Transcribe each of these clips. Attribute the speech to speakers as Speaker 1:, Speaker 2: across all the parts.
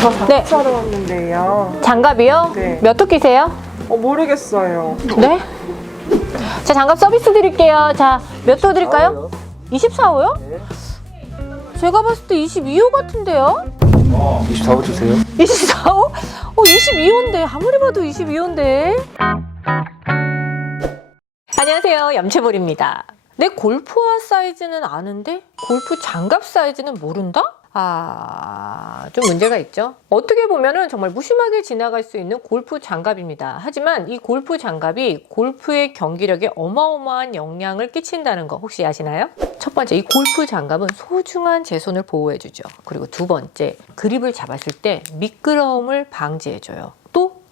Speaker 1: 저
Speaker 2: 네.
Speaker 1: 사러 왔는데요.
Speaker 2: 장갑이요?
Speaker 1: 네.
Speaker 2: 몇 호끼세요?
Speaker 1: 어, 모르겠어요.
Speaker 2: 네? 자, 장갑 서비스 드릴게요. 자, 몇 호 드릴까요? 24호요? 제가 봤을 때 22호 같은데요?
Speaker 3: 24호 주세요.
Speaker 2: 24호? 어, 22호인데. 아무리 봐도 22호인데. 안녕하세요. 염채볼입니다. 내 골프화 사이즈는 아는데 골프 장갑 사이즈는 모른다? 아, 좀 문제가 있죠. 어떻게 보면은 정말 무심하게 지나갈 수 있는 골프 장갑입니다. 하지만 이 골프 장갑이 골프의 경기력에 어마어마한 영향을 끼친다는 거 혹시 아시나요? 첫 번째, 이 골프 장갑은 소중한 제 손을 보호해주죠. 그리고 두 번째, 그립을 잡았을 때 미끄러움을 방지해줘요.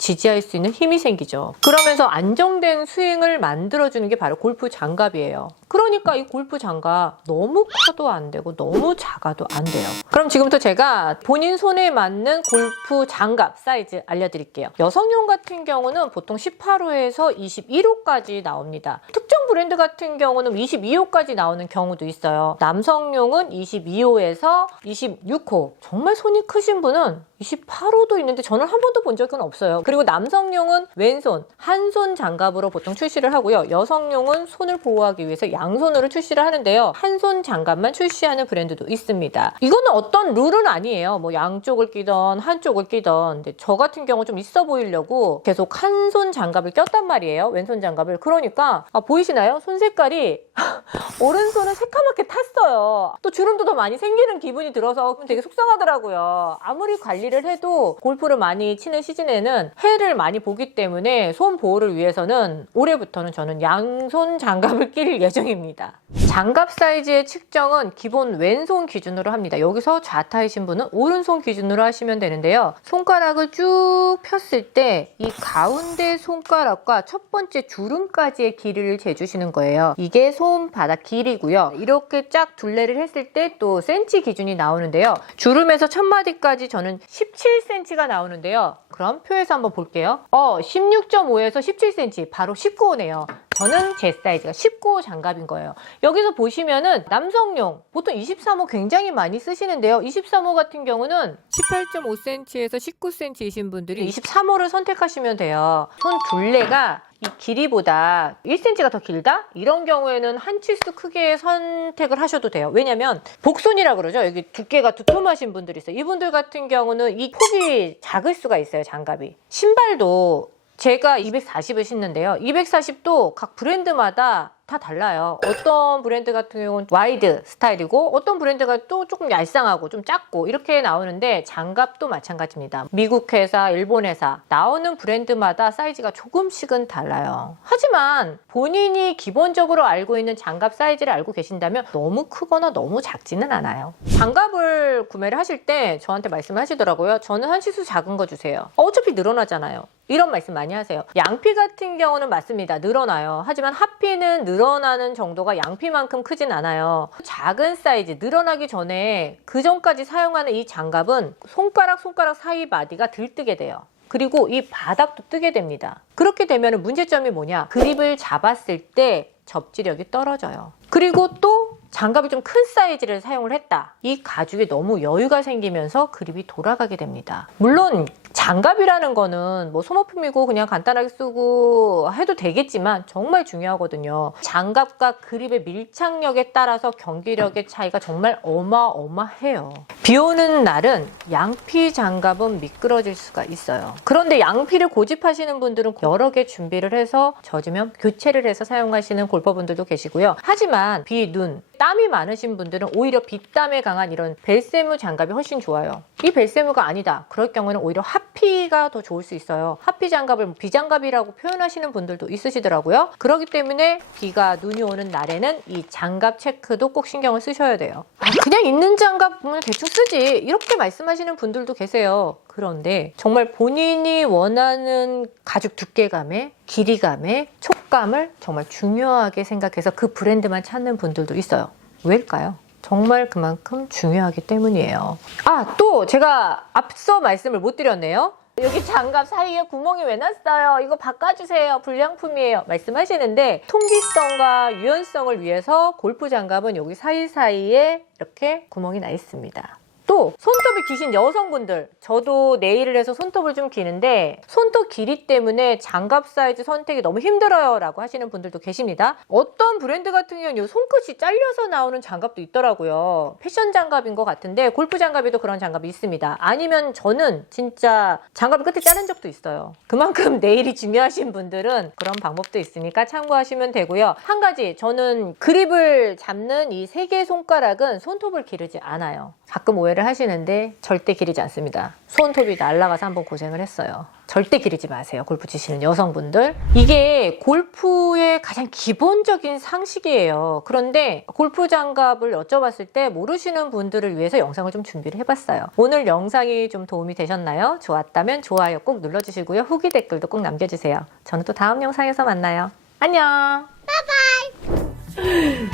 Speaker 2: 또 지지할 수 있는 힘이 생기죠. 그러면서 안정된 스윙을 만들어주는 게 바로 골프 장갑이에요. 그러니까 이 골프 장갑 너무 커도 안 되고 너무 작아도 안 돼요. 그럼 지금부터 제가 본인 손에 맞는 골프 장갑 사이즈 알려드릴게요. 여성용 같은 경우는 보통 18호에서 21호까지 나옵니다. 특정 브랜드 같은 경우는 22호까지 나오는 경우도 있어요. 남성용은 22호에서 26호. 정말 손이 크신 분은 28호도 있는데 저는 한 번도 본 적은 없어요. 그리고 남성용은 왼손, 한 손 장갑으로 보통 출시를 하고요. 여성용은 손을 보호하기 위해서 양손으로 출시를 하는데요. 한 손 장갑만 출시하는 브랜드도 있습니다. 이거는 어떤 룰은 아니에요. 뭐 양쪽을 끼던 한쪽을 끼던. 근데 저 같은 경우 좀 있어 보이려고 계속 한 손 장갑을 꼈단 말이에요. 왼손 장갑을. 그러니까 아, 보이시나요? 손 색깔이 오른손은 새카맣게 탔어요. 또 주름도 더 많이 생기는 기분이 들어서 되게 속상하더라고요. 아무리 관리를 해도 골프를 많이 치는 시즌에는 해를 많이 보기 때문에 손 보호를 위해서는 올해부터는 저는 양손 장갑을 낄 예정입니다. 장갑 사이즈의 측정은 기본 왼손 기준으로 합니다. 여기서 좌타이신 분은 오른손 기준으로 하시면 되는데요. 손가락을 쭉 폈을 때 이 가운데 손가락과 첫 번째 주름까지의 길이를 재주시는 거예요. 이게 손바닥 길이고요. 이렇게 쫙 둘레를 했을 때 또 센치 기준이 나오는데요. 주름에서 첫 마디까지 저는 17cm가 나오는데요. 그럼 표에서 한번 볼게요. 어, 16.5에서 17cm, 바로 19호네요. 저는 제 사이즈가 19호 장갑인 거예요. 여기서 보시면은 남성용 보통 23호 굉장히 많이 쓰시는데요. 23호 같은 경우는 18.5cm에서 19cm이신 분들이 23호를 선택하시면 돼요. 손 둘레가 이 길이보다 1cm가 더 길다? 이런 경우에는 한 치수 크게 선택을 하셔도 돼요. 왜냐면 복손이라 그러죠. 여기 두께가 두툼하신 분들이 있어요. 이분들 같은 경우는 이 폭이 작을 수가 있어요. 장갑이. 신발도 제가 240을 신는데요. 240도 각 브랜드마다 다 달라요. 어떤 브랜드 같은 경우는 와이드 스타일이고 어떤 브랜드가 또 조금 얄쌍하고 좀 작고 이렇게 나오는데 장갑도 마찬가지입니다. 미국 회사, 일본 회사 나오는 브랜드마다 사이즈가 조금씩은 달라요. 하지만 본인이 기본적으로 알고 있는 장갑 사이즈를 알고 계신다면 너무 크거나 너무 작지는 않아요. 장갑을 구매를 하실 때 저한테 말씀하시더라고요. 저는 한 치수 작은 거 주세요. 어차피 늘어나잖아요. 이런 말씀 많이 하세요. 양피 같은 경우는 맞습니다. 늘어나요. 하지만 하피는 늘어나는 정도가 양피만큼 크진 않아요. 작은 사이즈, 늘어나기 전에 그 전까지 사용하는 이 장갑은 손가락, 손가락 사이 마디가 들뜨게 돼요. 그리고 이 바닥도 뜨게 됩니다. 그렇게 되면 문제점이 뭐냐? 그립을 잡았을 때 접지력이 떨어져요. 그리고 또 장갑이 좀 큰 사이즈를 사용을 했다. 이 가죽에 너무 여유가 생기면서 그립이 돌아가게 됩니다. 물론 장갑이라는 거는 뭐 소모품이고 그냥 간단하게 쓰고 해도 되겠지만 정말 중요하거든요. 장갑과 그립의 밀착력에 따라서 경기력의 차이가 정말 어마어마해요. 비 오는 날은 양피 장갑은 미끄러질 수가 있어요. 그런데 양피를 고집하시는 분들은 여러 개 준비를 해서 젖으면 교체를 해서 사용하시는 골퍼분들도 계시고요. 하지만 비, 눈, 땀이 많으신 분들은 오히려 빗땀에 강한 이런 벨세무 장갑이 훨씬 좋아요. 이 벨세무가 아니다. 그럴 경우는 오히려 하피가 더 좋을 수 있어요. 하피 장갑을 비장갑이라고 표현하시는 분들도 있으시더라고요. 그렇기 때문에 비가 눈이 오는 날에는 이 장갑 체크도 꼭 신경을 쓰셔야 돼요. 아, 그냥 있는 장갑 보면 대충 쓰지. 이렇게 말씀하시는 분들도 계세요. 그런데 정말 본인이 원하는 가죽 두께감에 길이감에 촉감을 정말 중요하게 생각해서 그 브랜드만 찾는 분들도 있어요. 왜일까요? 정말 그만큼 중요하기 때문이에요. 아, 또 제가 앞서 말씀을 못 드렸네요. 여기 장갑 사이에 구멍이 왜 났어요? 이거 바꿔주세요. 불량품이에요. 말씀하시는데 통기성과 유연성을 위해서 골프 장갑은 여기 사이사이에 이렇게 구멍이 나 있습니다. 또 손톱이 기신 여성분들. 저도 네일을 해서 손톱을 좀 기는데 손톱 길이 때문에 장갑 사이즈 선택이 너무 힘들어요 라고 하시는 분들도 계십니다. 어떤 브랜드 같은 경우는 요 손끝이 잘려서 나오는 장갑도 있더라고요. 패션 장갑인 것 같은데 골프 장갑에도 그런 장갑이 있습니다. 아니면 저는 진짜 장갑 끝에 자른 적도 있어요. 그만큼 네일이 중요하신 분들은 그런 방법도 있으니까 참고하시면 되고요. 한 가지 저는 그립을 잡는 이 세 개의 손가락은 손톱을 기르지 않아요. 가끔 오해를 하시는데 절대 기르지 않습니다. 손톱이 날아가서 한번 고생을 했어요. 절대 기르지 마세요. 골프 치시는 여성분들. 이게 골프의 가장 기본적인 상식이에요. 그런데 골프 장갑을 여쭤봤을 때 모르시는 분들을 위해서 영상을 좀 준비를 해봤어요. 오늘 영상이 좀 도움이 되셨나요? 좋았다면 좋아요 꼭 눌러주시고요. 후기 댓글도 꼭 남겨주세요. 저는 또 다음 영상에서 만나요. 안녕. 바이바이.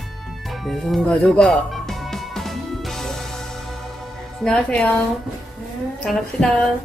Speaker 2: 내손 가져가. 안녕하세요. 잘 합시다.